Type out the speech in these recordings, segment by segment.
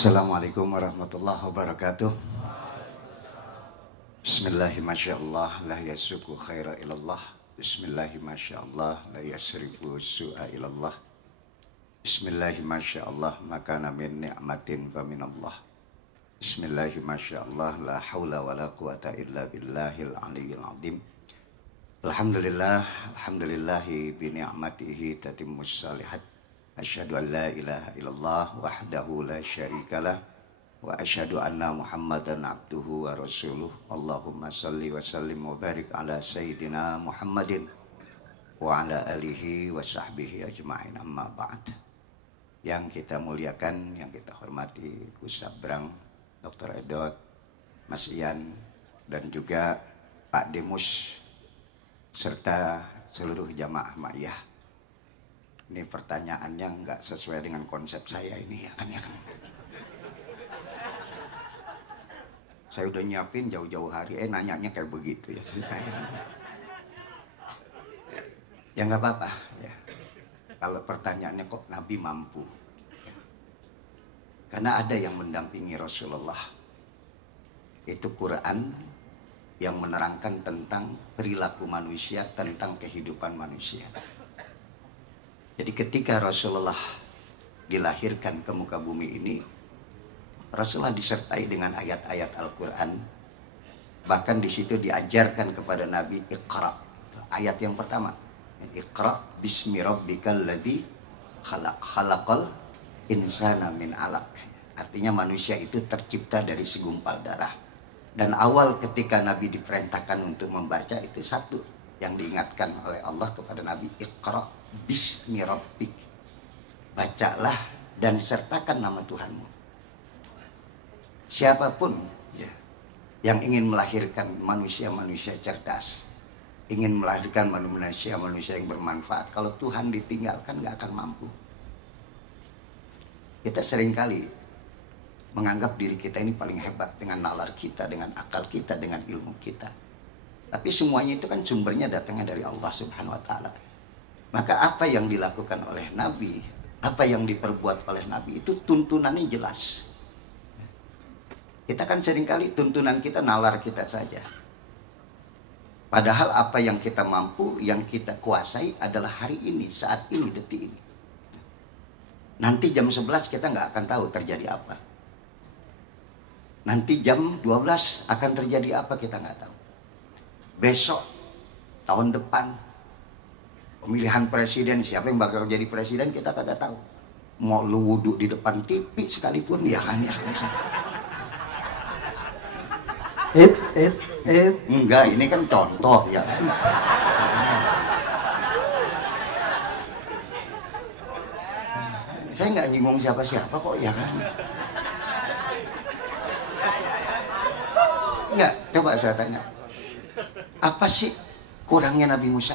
Assalamualaikum warahmatullahi wabarakatuh. Bismillahirrahmanirrahim. La yasuku khaira ilallah. Bismillahirrahmanirrahim. La yasrifu su'a ilallah. Bismillahirrahmanirrahim. Makana min ni'matin fa minallah. Bismillahirrahmanirrahim. La hawla wa la quwata illa billahil aliyyil azim. Alhamdulillah, alhamdulillahi bi ni'matihi tatimmus salihat. Asyhadu an la ilaha illallah wahdahu la syarikalah wa asyhadu anna Muhammadan abduhu wa rasuluh. Allahumma salli wa sallim wa barik ala sayyidina Muhammadin wa ala alihi wa sahbihi ajma'in, amma ba'd. Yang kita muliakan, yang kita hormati Gus Sabrang, Dr. Edot, Mas Ian, dan juga Pak Demus serta seluruh jamaah ma'iyah. Ini pertanyaannya nggak sesuai dengan konsep saya ini, ya kan. Saya udah nyiapin jauh-jauh hari, nanyanya kayak begitu ya saya. Ya nggak apa-apa ya. Kalau pertanyaannya kok Nabi mampu, ya. Karena ada yang mendampingi Rasulullah. Itu Quran yang menerangkan tentang perilaku manusia, tentang kehidupan manusia. Jadi ketika Rasulullah dilahirkan ke muka bumi ini, Rasulullah disertai dengan ayat-ayat Al-Quran. Bahkan di situ diajarkan kepada Nabi Iqra. Ayat yang pertama, Iqra bismi rabbikal ladzi khalaq, khalaqal insana min alaq. Artinya manusia itu tercipta dari segumpal darah. Dan awal ketika Nabi diperintahkan untuk membaca itu satu yang diingatkan oleh Allah kepada Nabi, Iqra bismi rabbik, bacalah dan sertakan nama Tuhanmu. Siapapun ya, yang ingin melahirkan manusia-manusia cerdas, ingin melahirkan manusia-manusia yang bermanfaat, kalau Tuhan ditinggalkan gak akan mampu. Kita seringkali menganggap diri kita ini paling hebat dengan nalar kita, dengan akal kita, dengan ilmu kita. Tapi semuanya itu kan sumbernya datangnya dari Allah Subhanahu wa Ta'ala. Maka apa yang dilakukan oleh Nabi, apa yang diperbuat oleh Nabi itu tuntunannya jelas. Kita kan seringkali tuntunan kita nalar kita saja. Padahal apa yang kita mampu, yang kita kuasai adalah hari ini, saat ini, detik ini. Nanti jam 11 kita nggak akan tahu terjadi apa. Nanti jam 12 akan terjadi apa kita nggak tahu. Besok, tahun depan, pemilihan presiden, siapa yang bakal jadi presiden kita kagak tahu. Mau lu wudhu di depan TV sekalipun ya kan ya. Enggak, ini kan contoh ya kan. Saya nggak nyinggung siapa-siapa kok ya kan. Enggak, coba saya tanya. Apa sih kurangnya Nabi Musa?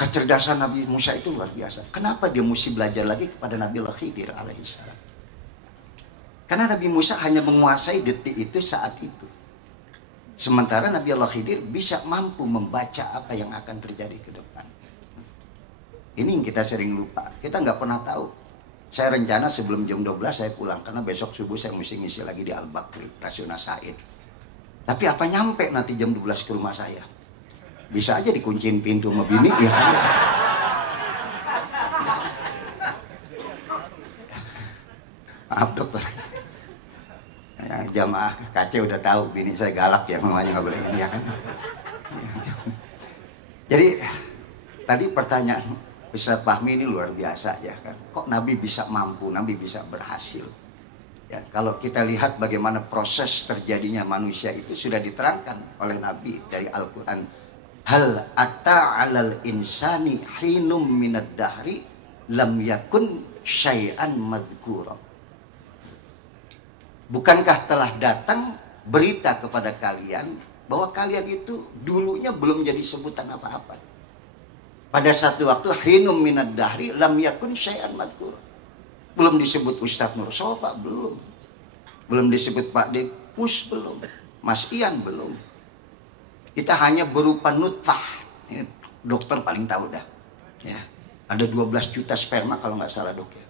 Kecerdasan Nabi Musa itu luar biasa. Kenapa dia mesti belajar lagi kepada Nabi Khidir alaihissalam? Karena Nabi Musa hanya menguasai detik itu saat itu. Sementara Nabi Khidir bisa mampu membaca apa yang akan terjadi ke depan. Ini yang kita sering lupa. Kita nggak pernah tahu. Saya rencana sebelum jam 12 saya pulang. Karena besok subuh saya mesti ngisi lagi di Al-Bakri, Rasyuna Said. Tapi apa nyampe nanti jam 12 ke rumah saya? Bisa aja dikunciin pintu sama bini ya kan? Maaf dokter. Ya, jamaah KC udah tahu bini saya galak ya, mamanya nggak boleh ini ya kan? Jadi tadi pertanyaan Ustaz Fahmi ini luar biasa ya kan? Kok Nabi bisa mampu, Nabi bisa berhasil? Ya, kalau kita lihat bagaimana proses terjadinya manusia itu sudah diterangkan oleh Nabi dari Al-Quran. Hal ata alal insani hinum minad dahri lam yakun syai'an madhkura. Bukankah telah datang berita kepada kalian bahwa kalian itu dulunya belum jadi sebutan apa-apa. Pada satu waktu hinum minad dahri lam yakun syai'an madhkura. Belum disebut Ustadz Nur Sofa, belum. Belum disebut Pak Dekus, belum. Mas Ian, belum. Kita hanya berupa nutfah. Ini dokter paling tahu dah. Ya. Ada 12 juta sperma kalau nggak salah dok ya.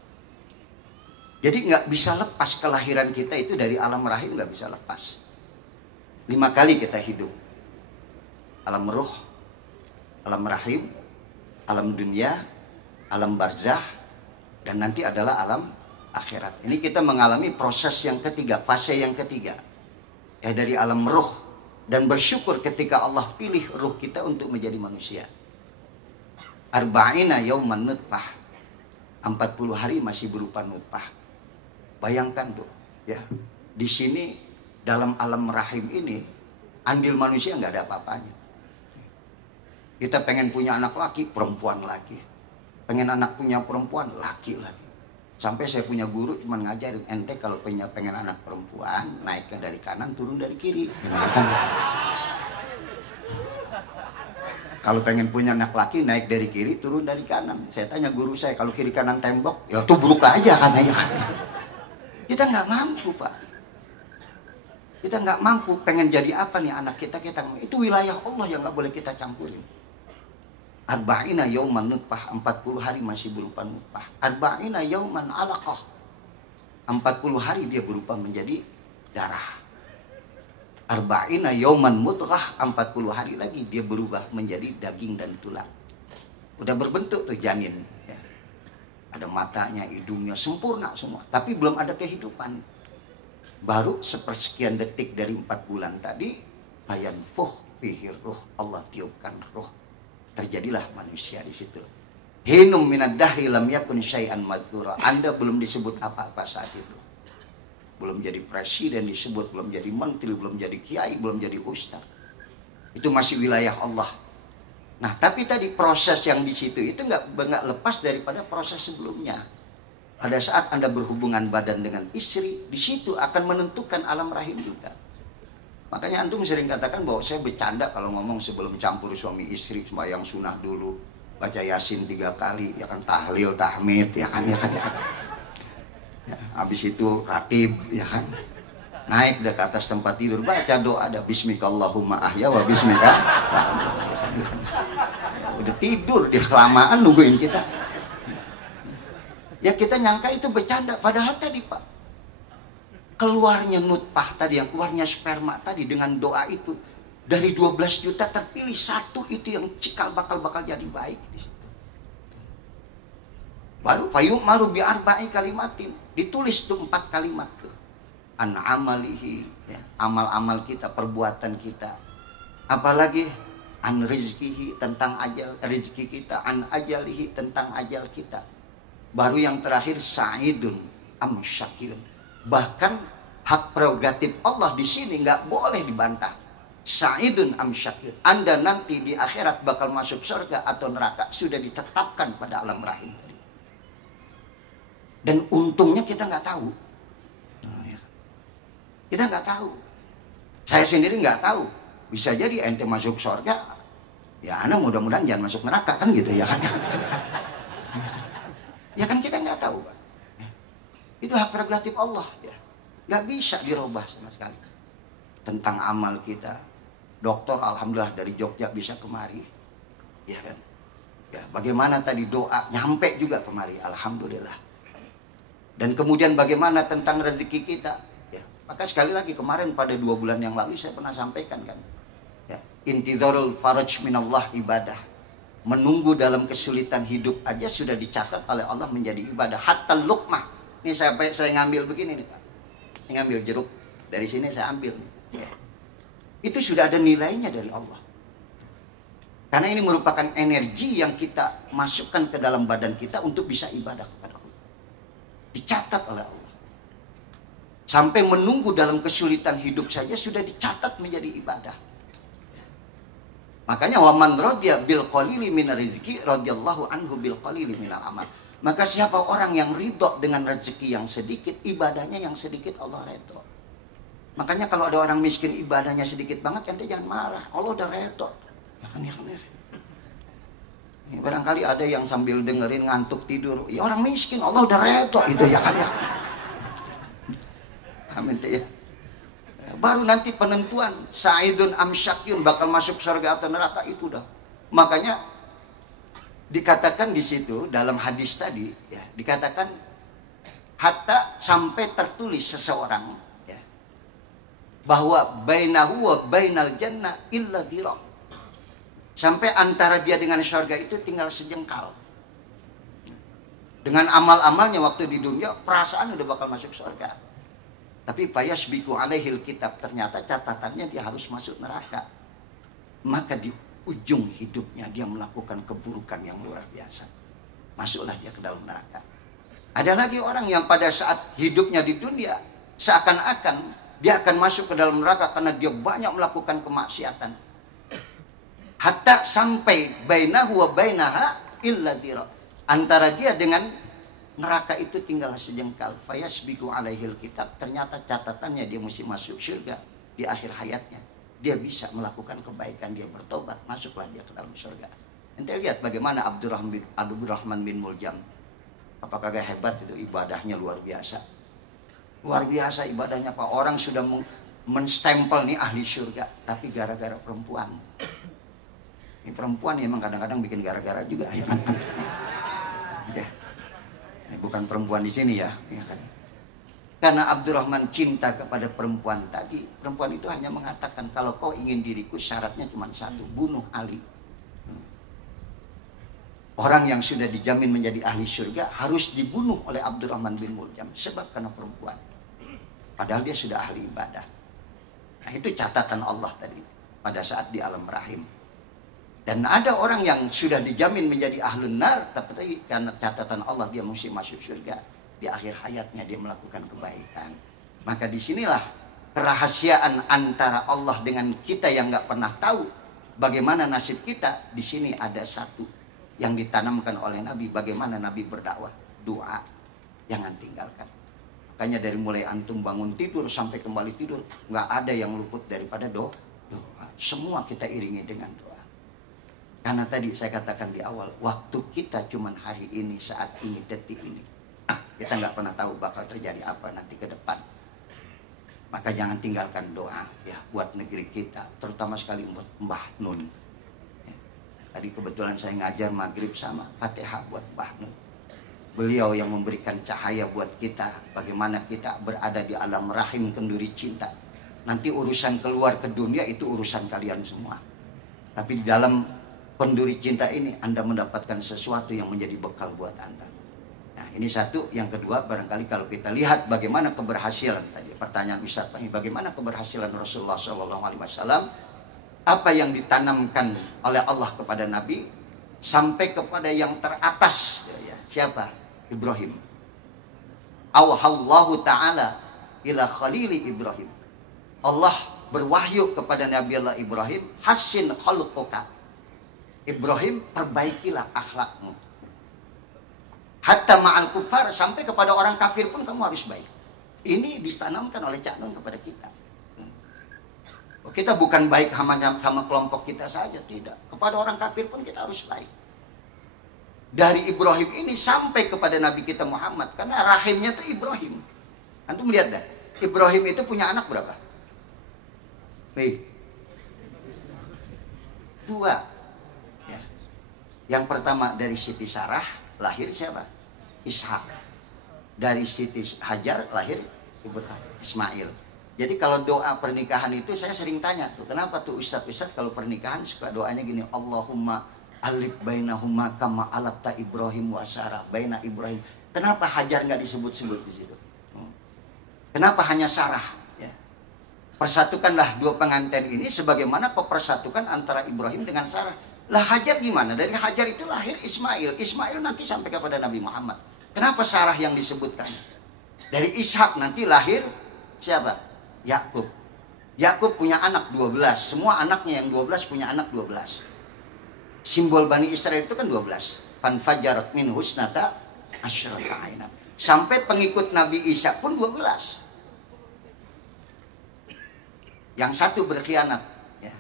Jadi nggak bisa lepas kelahiran kita itu dari alam rahim, nggak bisa lepas. 5 kali kita hidup. Alam ruh, alam rahim, alam dunia, alam barzah, dan nanti adalah alam akhirat. Ini kita mengalami proses yang ketiga, fase yang ketiga. Ya, dari alam ruh, dan bersyukur ketika Allah pilih ruh kita untuk menjadi manusia. Arba'ina yauman nutfah. 40 hari masih berupa nutfah. Bayangkan tuh, ya. Di sini dalam alam rahim ini andil manusia nggak ada apa-apanya. Kita pengen punya anak laki, perempuan lagi. Pengen anak punya perempuan, laki lagi. Sampai saya punya guru cuman ngajarin, ente kalau pengen anak perempuan, naiknya dari kanan, turun dari kiri. Kalau pengen punya anak laki, naik dari kiri, turun dari kanan. Saya tanya guru saya, kalau kiri kanan tembok, ya tubruk aja kan. Kita nggak mampu, Pak. Kita nggak mampu. Pengen jadi apa nih anak kita? Itu wilayah Allah yang nggak boleh kita campurin. Arba'ina yauman nutfah, 40 hari masih berupa nutfah. Arba'ina yauman alaqah, 40 hari dia berubah menjadi darah. Arba'ina yauman mudghah, 40 hari lagi dia berubah menjadi daging dan tulang. Udah berbentuk tuh janin, ya. Ada matanya, hidungnya, sempurna semua. Tapi belum ada kehidupan. Baru sepersekian detik dari 4 bulan tadi, fayanfuh fihi ruh, Allah tiupkan ruh. Terjadilah manusia di situ. Hinum minad dahri lam yakun syai'an madhkura. Anda belum disebut apa-apa saat itu. Belum jadi presiden disebut, belum jadi menteri, belum jadi kiai, belum jadi ustaz. Itu masih wilayah Allah. Nah, tapi tadi proses yang di situ itu nggak lepas daripada proses sebelumnya. Pada saat Anda berhubungan badan dengan istri, di situ akan menentukan alam rahim juga. Makanya antum sering katakan bahwa saya bercanda kalau ngomong sebelum campur suami istri, sembahyang sunnah dulu, baca yasin 3 kali, ya kan, tahlil, tahmid, ya kan. Ya, habis itu ratib, ya kan. Naik ke atas tempat tidur, baca doa, ada bismikallahumma ahya wa bismika. Udah tidur, dia kelamaan nungguin kita. Ya kita nyangka itu bercanda, padahal tadi Pak, keluarnya nutfah tadi, yang keluarnya sperma tadi dengan doa itu, dari 12 juta terpilih 1 itu yang cikal bakal jadi baik di situ. Baru payung maru bi arba'i kalimatin, ditulis tuh 4 kalimat tuh. An amalihi, ya, amal-amal kita, perbuatan kita. Apalagi an rizkihi, tentang ajal rezeki kita, an ajalihi, tentang ajal kita. Baru yang terakhir sa'idun am syakirun. Bahkan hak prerogatif Allah di sini nggak boleh dibantah. Sa'idun am syakir. Anda nanti di akhirat bakal masuk surga atau neraka sudah ditetapkan pada alam rahim tadi. Dan untungnya kita nggak tahu. Kita nggak tahu. Saya sendiri nggak tahu. Bisa jadi ente masuk surga, ya Anda mudah-mudahan jangan masuk neraka kan gitu ya kan? Ya kan kita nggak tahu, Pak. Itu hak prerogatif Allah, ya. Nggak bisa dirubah sama sekali. Tentang amal kita, dokter alhamdulillah dari Jogja bisa kemari, ya kan? Ya, bagaimana tadi doa nyampe juga kemari, alhamdulillah. Dan kemudian bagaimana tentang rezeki kita, ya. Maka sekali lagi kemarin pada 2 bulan yang lalu saya pernah sampaikan kan, ya, intizarul faraj minallah ibadah. Menunggu dalam kesulitan hidup aja sudah dicatat oleh Allah menjadi ibadah. Hatta luqmah. Ini saya ngambil begini nih Pak. Ini ngambil jeruk dari sini saya ambil nih. Ya. Itu sudah ada nilainya dari Allah. Karena ini merupakan energi yang kita masukkan ke dalam badan kita untuk bisa ibadah kepada Allah. Dicatat oleh Allah. Sampai menunggu dalam kesulitan hidup saja sudah dicatat menjadi ibadah. Makanya waman radhiya bil qalili minar rizki radhiyallahu anhu bil qalili minal amal. Maka siapa orang yang ridho dengan rezeki yang sedikit, ibadahnya yang sedikit Allah ridho. Makanya kalau ada orang miskin ibadahnya sedikit banget, ente jangan marah. Allah udah ridho. Ya kan. Barangkali ada yang sambil dengerin ngantuk tidur. Ya orang miskin Allah udah ridho itu ya kan ya. Amin ya. Baru nanti penentuan sa'idun am syakyun, bakal masuk surga atau neraka itu dah. Makanya dikatakan di situ dalam hadis tadi, ya, dikatakan hatta sampai tertulis seseorang ya, bahwa bainahu wa bainal jannah illa dhira. Sampai antara dia dengan surga itu tinggal sejengkal. Dengan amal-amalnya waktu di dunia, perasaan udah bakal masuk surga. Tapi fayasbiqu alaihil kitab, ternyata catatannya dia harus masuk neraka. Maka di ujung hidupnya dia melakukan keburukan yang luar biasa. Masuklah dia ke dalam neraka. Ada lagi orang yang pada saat hidupnya di dunia seakan-akan dia akan masuk ke dalam neraka karena dia banyak melakukan kemaksiatan. Hatta sampai bainahu wa bainaha illa dhira. Antara dia dengan neraka itu tinggal sejengkal. Fayasbiqu alaihil kitab. Ternyata catatannya dia mesti masuk surga di akhir hayatnya. Dia bisa melakukan kebaikan, dia bertobat, masuklah dia ke dalam surga. Ente lihat bagaimana Abdurrahman bin Muljam. Apakah gak hebat itu, ibadahnya luar biasa. Luar biasa ibadahnya Pak. Orang sudah menstempel nih ahli surga, tapi gara-gara perempuan. Ini perempuan ya emang kadang-kadang bikin gara-gara juga ya kan. Ya. Ini bukan perempuan di sini ya kan. Karena Abdurrahman cinta kepada perempuan tadi, perempuan itu hanya mengatakan, kalau kau ingin diriku syaratnya cuma satu, bunuh Ali. Orang yang sudah dijamin menjadi ahli surga harus dibunuh oleh Abdurrahman bin Muljam sebab karena perempuan. Padahal dia sudah ahli ibadah. Nah itu catatan Allah tadi pada saat di alam rahim. Dan ada orang yang sudah dijamin menjadi ahlun nar, tapi karena catatan Allah dia mesti masuk surga. Di akhir hayatnya dia melakukan kebaikan. Maka disinilah kerahasiaan antara Allah dengan kita yang nggak pernah tahu bagaimana nasib kita. Di sini ada satu yang ditanamkan oleh Nabi. Bagaimana Nabi berdakwah, doa, jangan tinggalkan. Makanya dari mulai antum bangun tidur sampai kembali tidur, nggak ada yang luput daripada doa. Semua kita iringi dengan doa. Karena tadi saya katakan di awal, waktu kita cuman hari ini, saat ini, detik ini. Kita nggak pernah tahu bakal terjadi apa nanti ke depan. Maka jangan tinggalkan doa ya buat negeri kita, terutama sekali buat Mbah Nun. Ya. Tadi kebetulan saya ngajar maghrib sama Fatihah buat Mbah Nun. Beliau yang memberikan cahaya buat kita, bagaimana kita berada di alam rahim kenduri cinta. Nanti urusan keluar ke dunia itu urusan kalian semua. Tapi di dalam penduri cinta ini Anda mendapatkan sesuatu yang menjadi bekal buat Anda. Nah ini satu. Yang kedua, barangkali kalau kita lihat bagaimana keberhasilan tadi pertanyaan Ustaz, bagaimana keberhasilan Rasulullah SAW, apa yang ditanamkan oleh Allah kepada Nabi sampai kepada yang teratas ya, siapa? Ibrahim. Auhallahu ta'ala ila khalili Ibrahim. Allah berwahyu kepada Nabi Allah Ibrahim, hassin khalquka. Ibrahim, perbaikilah akhlakmu. Hatta ma'al kufar, sampai kepada orang kafir pun kamu harus baik. Ini ditanamkan oleh Cak Nun kepada kita. Kita bukan baik sama kelompok kita saja, tidak. Kepada orang kafir pun kita harus baik. Dari Ibrahim ini sampai kepada Nabi kita Muhammad, karena rahimnya itu Ibrahim. Antum lihat dah, Ibrahim itu punya anak berapa? Dua. Ya. Yang pertama dari Siti Sarah lahir siapa? Ishak. Dari Siti Hajar lahir Ismail. Jadi kalau doa pernikahan itu saya sering tanya tuh, kenapa tuh Ustadz kalau pernikahan suka doanya gini, Allahumma alif bainahuma kama alafta Ibrahim wa Sarah, baina Ibrahim. Kenapa Hajar nggak disebut-sebut di situ? Kenapa hanya Sarah? Ya. Persatukanlah dua pengantin ini sebagaimana kau persatukan antara Ibrahim dengan Sarah. Lah Hajar gimana? Dari Hajar itu lahir Ismail. Ismail nanti sampai kepada Nabi Muhammad. Kenapa Sarah yang disebutkan? Dari Ishak nanti lahir siapa? Yakub. Yakub punya anak 12. Semua anaknya yang 12 punya anak 12. Simbol Bani Israel itu kan 12. Fanfajarat min husnata asyrata ainan. Sampai pengikut Nabi Isa pun 12. Yang satu berkhianat. Ya.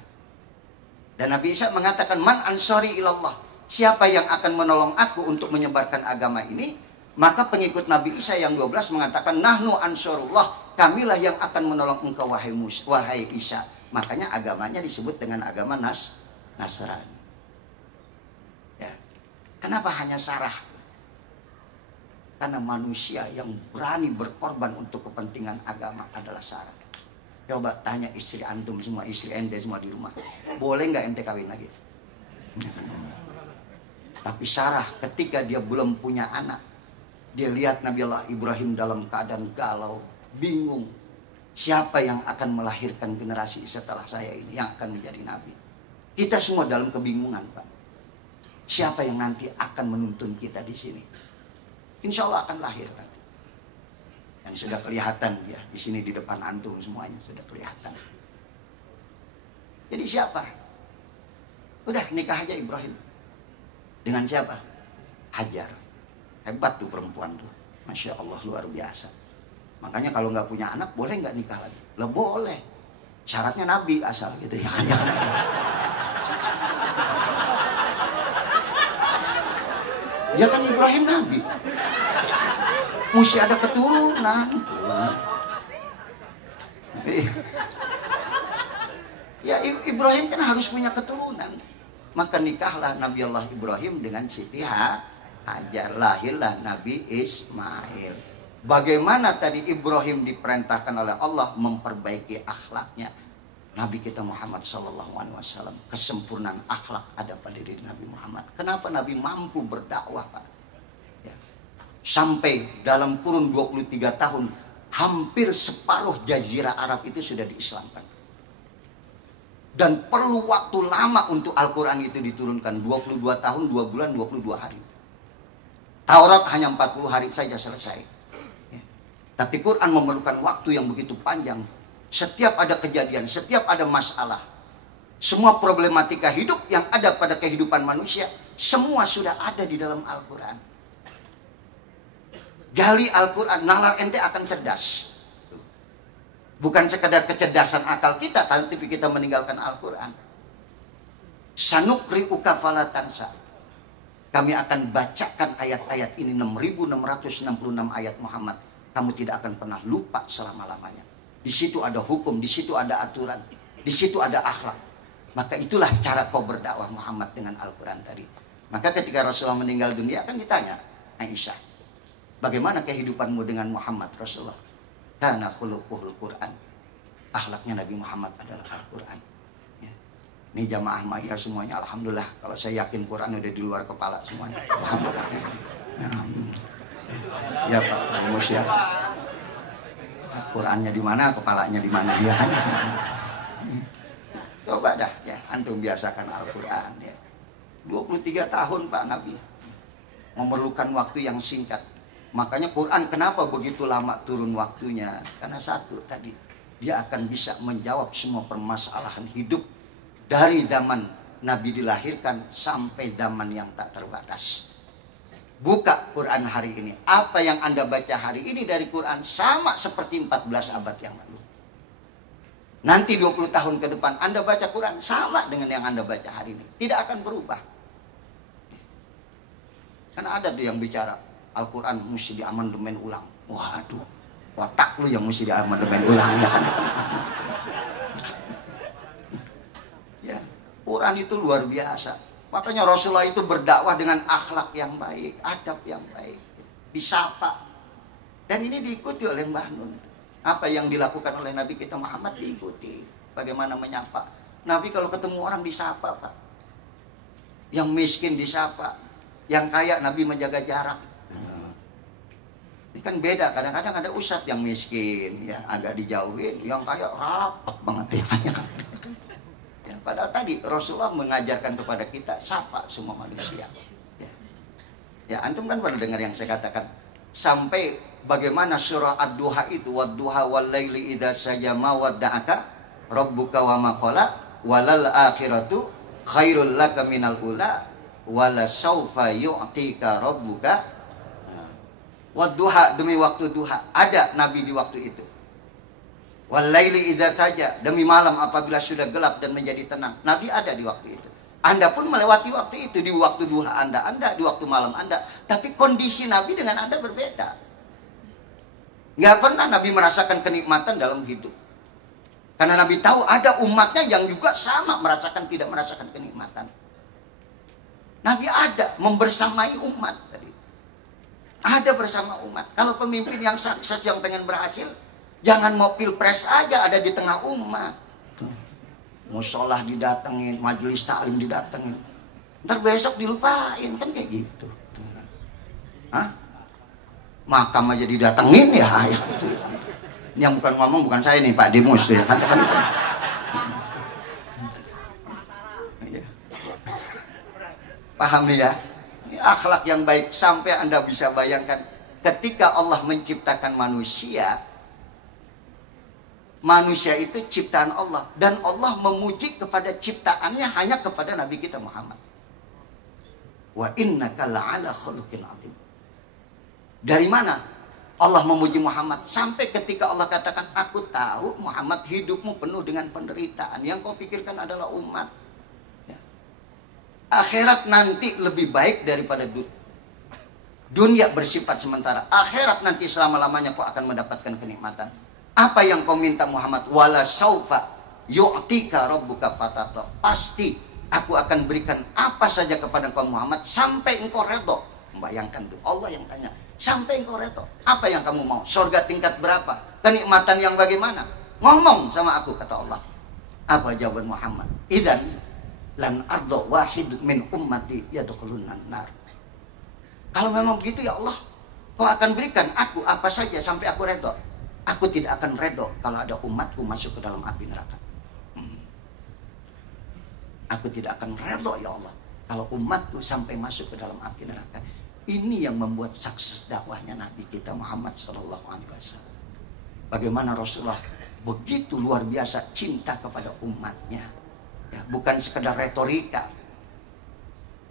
Dan Nabi Isa mengatakan, man ansori ilallah. Siapa yang akan menolong aku untuk menyebarkan agama ini? Maka pengikut Nabi Isa yang 12 mengatakan, nahnu ansorullah. Kamilah yang akan menolong engkau wahai Isa. Makanya agamanya disebut dengan agama Nasrani. Ya. Kenapa hanya Sarah? Karena manusia yang berani berkorban untuk kepentingan agama adalah Sarah. Coba tanya istri antum semua, istri ente semua di rumah, boleh nggak ente kawin lagi? Tapi Sarah ketika dia belum punya anak, dia lihat Nabi Allah Ibrahim dalam keadaan galau, bingung. Siapa yang akan melahirkan generasi setelah saya ini yang akan menjadi nabi? Kita semua dalam kebingungan, Pak. Siapa yang nanti akan menuntun kita di sini? Insya Allah akan lahir nanti. Dan sudah kelihatan ya, di sini di depan antum semuanya sudah kelihatan. Jadi siapa? Udah nikah aja Ibrahim. Dengan siapa? Hajar. Hebat tuh perempuan tuh. Masya Allah luar biasa. Makanya kalau nggak punya anak boleh nggak nikah lagi? Lah boleh. Syaratnya Nabi asal gitu ya kan. Ya kan Ibrahim Nabi. Mesti ada keturunan. Ya Ibrahim kan harus punya keturunan. Maka nikahlah Nabi Allah Ibrahim dengan Siti Hajar. Lahirlah Nabi Ismail. Bagaimana tadi Ibrahim diperintahkan oleh Allah memperbaiki akhlaknya. Nabi kita Muhammad SAW, kesempurnaan akhlak ada pada diri Nabi Muhammad. Kenapa Nabi mampu berdakwah, Pak? Ya. Sampai dalam kurun 23 tahun, hampir separuh jazirah Arab itu sudah diislamkan. Dan perlu waktu lama untuk Al-Quran itu diturunkan. 22 tahun, 2 bulan, 22 hari. Taurat hanya 40 hari saja selesai. Ya. Tapi Quran memerlukan waktu yang begitu panjang. Setiap ada kejadian, setiap ada masalah, semua problematika hidup yang ada pada kehidupan manusia, semua sudah ada di dalam Al-Quran. Gali Al-Quran, nalar ente akan cerdas. Bukan sekedar kecerdasan akal kita, tapi kita meninggalkan Al-Quran. Sanukri'uka fala tansa. Kami akan bacakan ayat-ayat ini, 6.666 ayat Muhammad. Kamu tidak akan pernah lupa selama-lamanya. Di situ ada hukum, di situ ada aturan, di situ ada akhlak. Maka itulah cara kau berdakwah Muhammad dengan Al-Quran tadi. Maka ketika Rasulullah meninggal dunia akan ditanya, Aisyah, bagaimana kehidupanmu dengan Muhammad Rasulullah? Kana khuluquhul Quran. Akhlaknya Nabi Muhammad adalah Al-Quran. Ya. Ini jamaah mahir semuanya, alhamdulillah. Kalau saya yakin Quran udah di luar kepala semuanya, alhamdulillah. Ya Pak, Musya. Qurannya di mana, kepalanya di mana ya. Coba dah ya, antum biasakan Al-Quran ya. 23 tahun Pak Nabi. Memerlukan waktu yang singkat. Makanya Quran kenapa begitu lama turun waktunya? Karena satu tadi, dia akan bisa menjawab semua permasalahan hidup dari zaman Nabi dilahirkan sampai zaman yang tak terbatas. Buka Quran hari ini. Apa yang Anda baca hari ini dari Quran sama seperti 14 abad yang lalu. Nanti 20 tahun ke depan Anda baca Quran sama dengan yang Anda baca hari ini. Tidak akan berubah. Karena ada tuh yang bicara Al-Quran mesti diamandemen ulang. Waduh, otak lu yang mesti diamandemen ulang ya kan. Ya, Quran itu luar biasa. Makanya Rasulullah itu berdakwah dengan akhlak yang baik, adab yang baik, disapa. Dan ini diikuti oleh Mbah Nun. Apa yang dilakukan oleh Nabi kita Muhammad diikuti. Bagaimana menyapa. Nabi kalau ketemu orang disapa, Pak. Yang miskin disapa. Yang kaya Nabi menjaga jarak. Ini kan beda. Kadang-kadang ada ustadz yang miskin, ya agak dijauhin. Yang kaya rapat banget ya. Padahal tadi Rasulullah mengajarkan kepada kita sapa semua manusia. Ya antum kan pernah dengar yang saya katakan sampai bagaimana surah Ad-Duha itu wad-duha wal laili idza sajama wadda'aka rabbuka wa ma qala walal akhiratu khairul laka minal ula wala saufa yu'tika rabbuka. Wad-duha demi waktu duha, ada Nabi di waktu itu. Walaili idza saja, demi malam apabila sudah gelap dan menjadi tenang. Nabi ada di waktu itu. Anda pun melewati waktu itu, di waktu duha Anda, di waktu malam Anda. Tapi kondisi Nabi dengan Anda berbeda. Nggak pernah Nabi merasakan kenikmatan dalam hidup. Karena Nabi tahu ada umatnya yang juga sama merasakan tidak merasakan kenikmatan. Nabi ada membersamai umat tadi. Ada bersama umat. Kalau pemimpin yang sukses, yang pengen berhasil, jangan mau pilpres aja ada di tengah umat. Musolah didatengin, majelis taklim didatengin. Ntar besok dilupain, kan kayak gitu. Hah? Makam aja didatengin ya, gitu ya. Ini yang bukan ngomong bukan saya nih, Pak Demus ya kan. Paham nih ya? Ini akhlak yang baik. Sampai Anda bisa bayangkan ketika Allah menciptakan manusia, manusia itu ciptaan Allah, dan Allah memuji kepada ciptaannya hanya kepada Nabi kita Muhammad. Wa innaka la'ala khuluqin 'adzim. Dari mana Allah memuji Muhammad? Sampai ketika Allah katakan, aku tahu Muhammad hidupmu penuh dengan penderitaan, yang kau pikirkan adalah umat. Akhirat nanti lebih baik daripada dunia. Dunia bersifat sementara. Akhirat nanti selama-lamanya kau akan mendapatkan kenikmatan. Apa yang kau minta Muhammad? Wala saufa yu'tika rabbuka fatata. Pasti aku akan berikan apa saja kepada kau Muhammad sampai engkau redho. Bayangkan tuh, Allah yang tanya. Sampai engkau redho. Apa yang kamu mau? Surga tingkat berapa? Kenikmatan yang bagaimana? Ngomong sama aku, kata Allah. Apa jawaban Muhammad? Idzan lan ardo wahid min ummati yadkhulunan nar. Kalau memang begitu ya Allah, kau akan berikan aku apa saja sampai aku redho. Aku tidak akan redho kalau ada umatku masuk ke dalam api neraka. Aku tidak akan redho ya Allah kalau umatku sampai masuk ke dalam api neraka. Ini yang membuat sukses dakwahnya Nabi kita Muhammad SAW. Bagaimana Rasulullah begitu luar biasa cinta kepada umatnya. Ya, bukan sekedar retorika.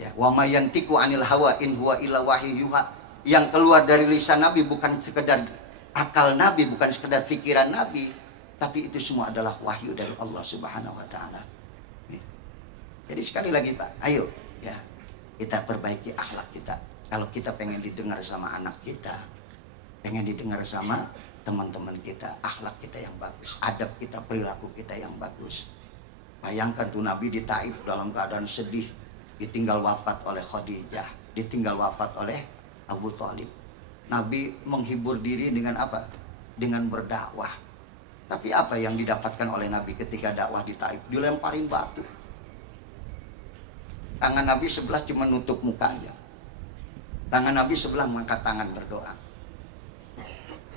Ya, wa may yantiqu 'anil hawa in huwa illa wahyu yuha. Yang keluar dari lisan Nabi bukan sekedar akal Nabi, bukan sekedar pikiran Nabi, tapi itu semua adalah wahyu dari Allah Subhanahu wa taala. Ya. Jadi sekali lagi Pak, ayo ya, kita perbaiki akhlak kita. Kalau kita pengen didengar sama anak kita, pengen didengar sama teman-teman kita, akhlak kita yang bagus, adab kita, perilaku kita yang bagus. Bayangkan tuh Nabi di Taif dalam keadaan sedih, ditinggal wafat oleh Khadijah, ditinggal wafat oleh Abu Thalib. Nabi menghibur diri dengan apa? Dengan berdakwah. Tapi apa yang didapatkan oleh Nabi ketika dakwah di Taif? Dilemparin batu. Tangan Nabi sebelah cuma nutup muka aja. Tangan Nabi sebelah mengangkat tangan berdoa.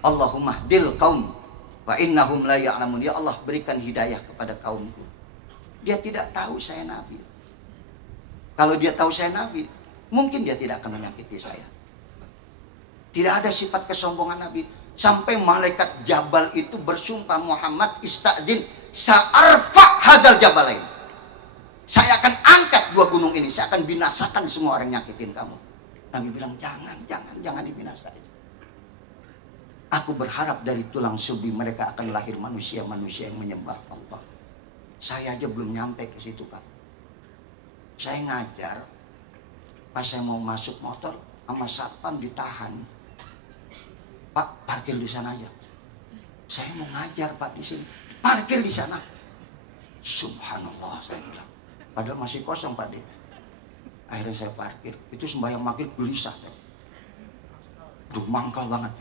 Allahumma hdil qaum wa innahum la ya'lamun. Ya Allah, berikan hidayah kepada kaumku. Dia tidak tahu saya Nabi. Kalau dia tahu saya Nabi, mungkin dia tidak akan menyakiti saya. Tidak ada sifat kesombongan Nabi. Sampai malaikat Jabal itu bersumpah, Muhammad istadzin sa'arfa hadal jabalain. Saya akan angkat dua gunung ini. Saya akan binasakan semua orang yang nyakitin kamu. Nabi bilang, jangan dibinasain. Aku berharap dari tulang sulbi mereka akan lahir manusia-manusia yang menyembah Allah. Saya aja belum nyampe ke situ, Pak. Saya ngajar, pas saya mau masuk motor, sama satpam ditahan. Pak, parkir di sana aja. Saya mau ngajar, Pak, di sini. Parkir di sana. Subhanallah, saya bilang. Padahal masih kosong, Pak. Akhirnya saya parkir. Itu sembahyang maghrib gelisah. Duh, mangkal banget.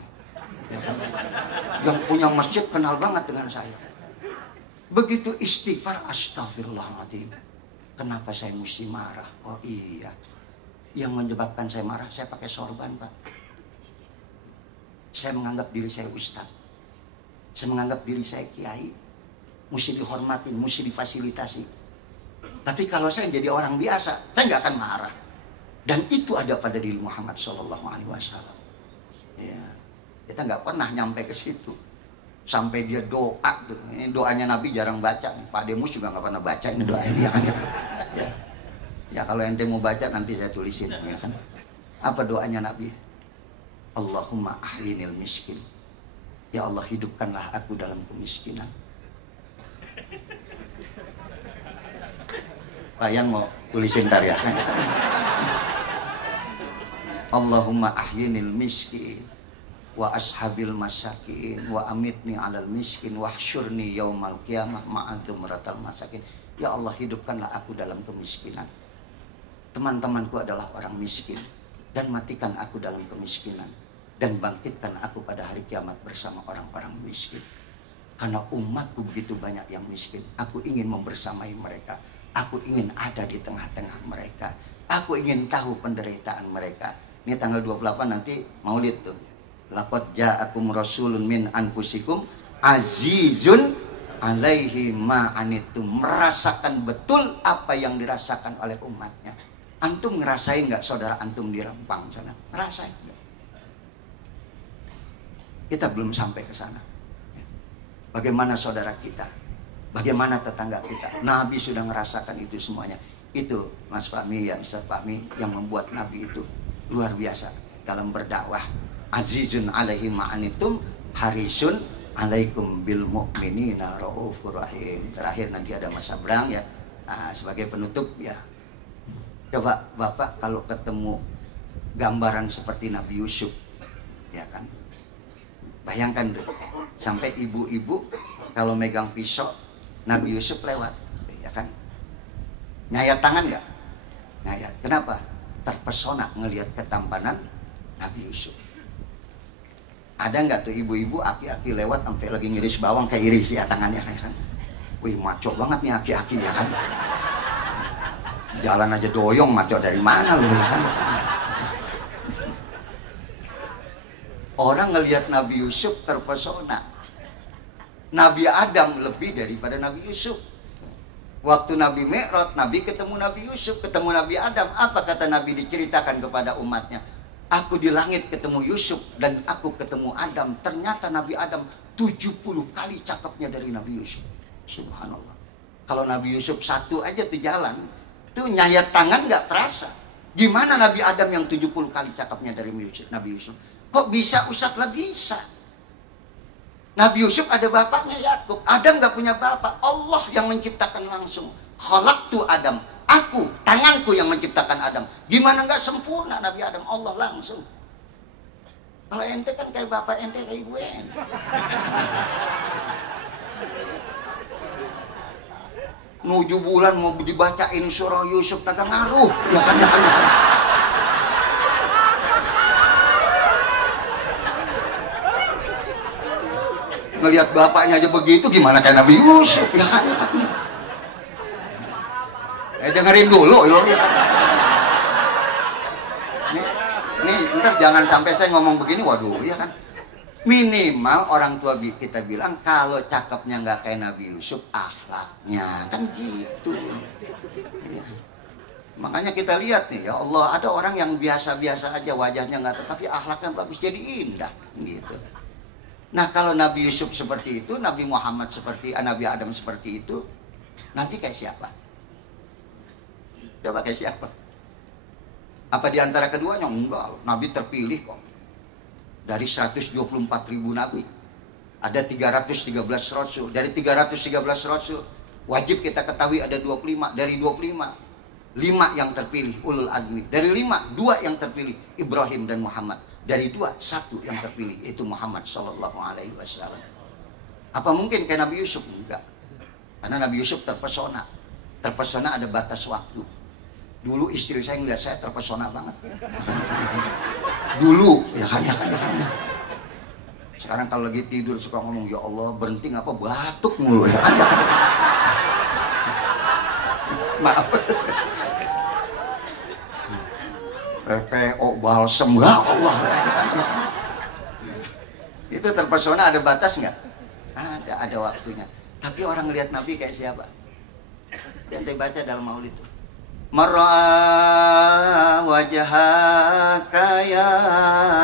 Ya kan? Yang punya masjid kenal banget dengan saya. Begitu istighfar, astagfirullahaladzim. Kenapa saya mesti marah? Oh iya. Yang menyebabkan saya marah, saya pakai sorban, Pak. Saya menganggap diri saya ustaz. Saya menganggap diri saya kiai. Mesti dihormatin, mesti difasilitasi. Tapi kalau saya jadi orang biasa, saya nggak akan marah. Dan itu ada pada diri Muhammad SAW. Ya, kita nggak pernah nyampe ke situ. Sampai dia doa tuh. Ini doanya Nabi jarang baca. Pak Demus juga nggak pernah baca ini doanya dia kan. Ya kalau ente mau baca nanti saya tulisin ya kan. Apa doanya Nabi? Allahumma ahyinil miskin. Ya Allah, hidupkanlah aku dalam kemiskinan. Bayan mau tulisin ntar ya. Allahumma ahyinil miskin wa ashabil masakin wa amitni alal miskin wa hsyurni yaumal qiyamah ma'adzumratal masakin. Ya Allah, hidupkanlah aku dalam kemiskinan. Teman-temanku adalah orang miskin dan matikan aku dalam kemiskinan. dan bangkitkan aku pada hari kiamat bersama orang-orang miskin. Karena umatku begitu banyak yang miskin, aku ingin membersamai mereka. Aku ingin ada di tengah-tengah mereka. Aku ingin tahu penderitaan mereka. Ini tanggal 28 nanti Maulid tuh. Laqad ja'akum rasulun min anfusikum azizun alaihi ma'anitum. Merasakan betul apa yang dirasakan oleh umatnya. Antum ngerasain nggak saudara antum di Rempang sana? Ngerasain nggak? Kita belum sampai ke sana. Bagaimana saudara kita? Bagaimana tetangga kita? Nabi sudah ngerasakan itu semuanya. Itu Mas Fahmi, ya Ustaz Fahmi, yang membuat Nabi itu luar biasa dalam berdakwah. Azizun alaihi ma'anitum harisun alaikum bil mu'minina raufur rahim. Terakhir nanti ada Mas Abrang ya. Nah, sebagai penutup ya. Coba Bapak kalau ketemu gambaran seperti Nabi Yusuf, ya kan? Bayangkan tuh, sampai ibu-ibu kalau megang pisau, Nabi Yusuf lewat, ya kan? Nyayat tangan nggak? Nyayat. Kenapa? Terpesona ngelihat ketampanan Nabi Yusuf. Ada nggak tuh ibu-ibu aki-aki lewat sampai lagi ngiris bawang kayak iris ya tangannya, ya kan? Wih, maco banget nih aki-aki, ya kan? Jalan aja doyong, maco dari mana lu, ya kan? Orang ngelihat Nabi Yusuf terpesona. Nabi Adam lebih daripada Nabi Yusuf. Waktu Nabi Mi'raj, Nabi ketemu Nabi Yusuf, ketemu Nabi Adam. Apa kata Nabi diceritakan kepada umatnya? Aku di langit ketemu Yusuf dan aku ketemu Adam. Ternyata Nabi Adam 70 kali cakepnya dari Nabi Yusuf. Subhanallah. Kalau Nabi Yusuf satu aja tuh jalan, tuh nyayat tangan nggak terasa. Gimana Nabi Adam yang 70 kali cakepnya dari Nabi Yusuf? Kok bisa Ustadz lah bisa? Nabi Yusuf ada bapaknya Yakub. Adam nggak punya bapak. Allah yang menciptakan langsung. Khalaqtu Adam. Aku, tanganku yang menciptakan Adam. Gimana nggak sempurna Nabi Adam? Allah langsung. Kalau ente kan kayak bapak ente, kayak ibu ente. Nuju bulan mau dibacain surah Yusuf kagak ngaruh. Ya kan, ya kan, ya kan. Ngelihat bapaknya aja begitu, gimana kayak Nabi Yusuf, ya kan? Dengerin dulu, ya kan? Nih, ntar jangan sampai saya ngomong begini, waduh, ya kan? Minimal orang tua kita bilang kalau cakepnya nggak kayak Nabi Yusuf, akhlaknya kan gitu. Ya. Makanya kita lihat nih, ya Allah, ada orang yang biasa-biasa aja wajahnya nggak, tapi akhlaknya bagus, jadi indah, gitu. Nah kalau Nabi Yusuf seperti itu, Nabi Muhammad seperti, Nabi Adam seperti itu, Nabi kayak siapa? Coba kayak siapa? Apa di antara keduanya? Enggak, Nabi terpilih kok. Dari 124.000 Nabi, ada 313 Rasul. Dari 313 Rasul, wajib kita ketahui ada 25. Dari 25, 5 yang terpilih, ulul azmi. Dari 5, 2 yang terpilih, Ibrahim dan Muhammad. Dari 2, 1 yang terpilih, yaitu Muhammad Sallallahu Alaihi Wasallam. Apa mungkin kayak Nabi Yusuf? Enggak. Karena Nabi Yusuf terpesona. Terpesona ada batas waktu. Dulu istri saya ngeliat saya terpesona banget. Dulu, ya kan, ya kan, ya kan. Sekarang kalau lagi tidur suka ngomong, ya Allah berhenti ngapa batuk mulu, ya kan, ya kan. Maaf. PPO balsem, ya Allah, ya kan, ya kan. Itu terpesona ada batas nggak? Ada waktunya. Tapi orang lihat Nabi kayak siapa? Nanti baca dalam Maulid itu. Mar'a wajhaka ya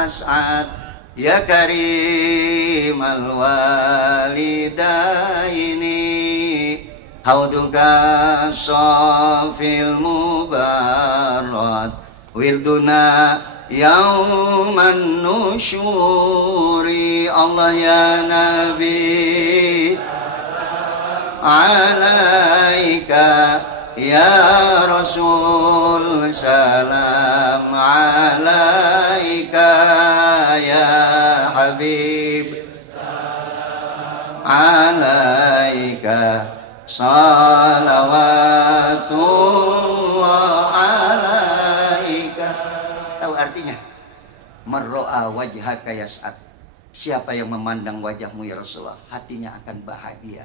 Sa'ad ya karimal walidaini hauduka safil mubarak wirduna yauman nusyuri Allah ya Nabi alaika ya Rasul salam alaika ya Habib alaika salawatullah alaika. Tahu artinya? Marro'a wajhaka yas'ad. Siapa yang memandang wajahmu ya Rasulullah, hatinya akan bahagia.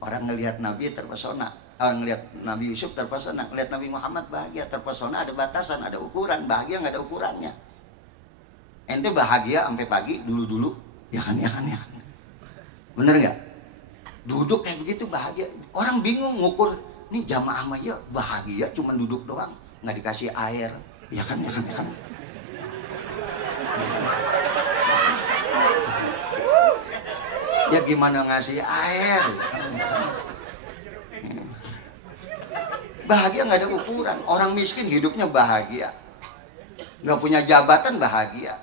Orang ngelihat Nabi terpesona, ngelihat Nabi Yusuf terpesona, ngelihat Nabi Muhammad bahagia, terpesona. Ada batasan, ada ukuran. Bahagia nggak ada ukurannya. Ente bahagia sampai pagi dulu-dulu, ya kan. Bener nggak? Duduk kayak begitu bahagia. Orang bingung ngukur, nih jamaah mah ya bahagia cuman duduk doang, nggak dikasih air, ya kan. Ya gimana ngasih air? Bahagia nggak ada ukuran. Orang miskin hidupnya bahagia, nggak punya jabatan bahagia,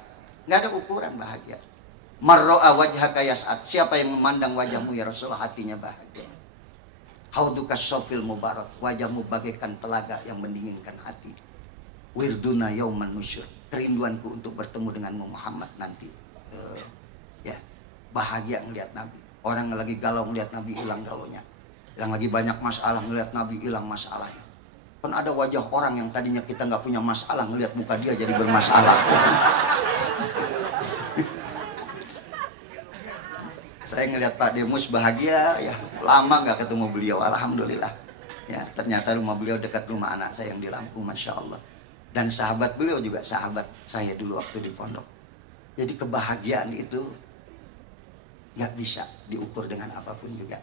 nggak ada ukuran bahagia. Marro'a wajhaka yas'ad. Siapa yang memandang wajahmu ya Rasulullah, hatinya bahagia. Hauduka sofil mubarak. Wajahmu bagaikan telaga yang mendinginkan hati. Wirduna yauman nusyur. Kerinduanku untuk bertemu denganmu Muhammad nanti. Ya, bahagia ngelihat Nabi. Orang lagi galau ngelihat Nabi, hilang galaunya. Yang lagi banyak masalah ngelihat Nabi, hilang masalahnya. Kan ada wajah orang yang tadinya kita nggak punya masalah, ngelihat muka dia jadi bermasalah. Saya ngelihat Pak Demus bahagia, ya lama nggak ketemu beliau, alhamdulillah. Ya ternyata rumah beliau dekat rumah anak saya yang di Lampung, masya Allah. Dan sahabat beliau juga sahabat saya dulu waktu di pondok. Jadi kebahagiaan itu nggak bisa diukur dengan apapun juga.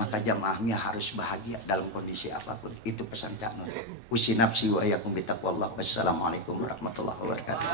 Maka jamaahnya harus bahagia dalam kondisi apapun. Itu pesan Cak Nun. Usi nafsi wa yakum bitaqwallah. Wassalamualaikum warahmatullahi wabarakatuh.